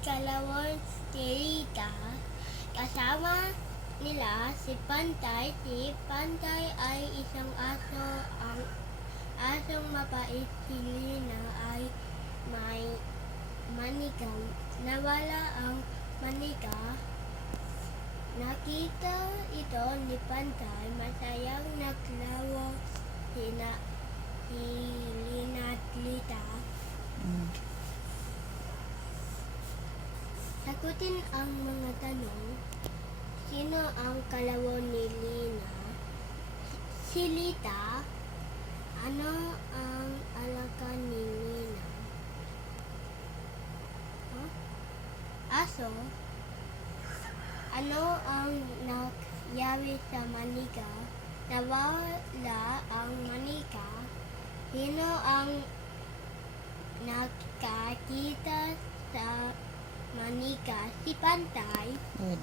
kalawang Rita. Kasama nila si Pantay. Si Pantay ay isang aso. Ang asong mapait, si Lina ay may manika. Nawala ang manika. Nakita ito ni Pantay. Masayang naglawo si Lina at Lita. Sagutin ang mga tanong. Sino ang kalawo ni Lina? Si Lita. Ano ang alaga ni Lina? Aso. Ano ang nangyari sa manika? Nawala ang manika. Sino ang nakakita sa manika? Si Pantay. Good.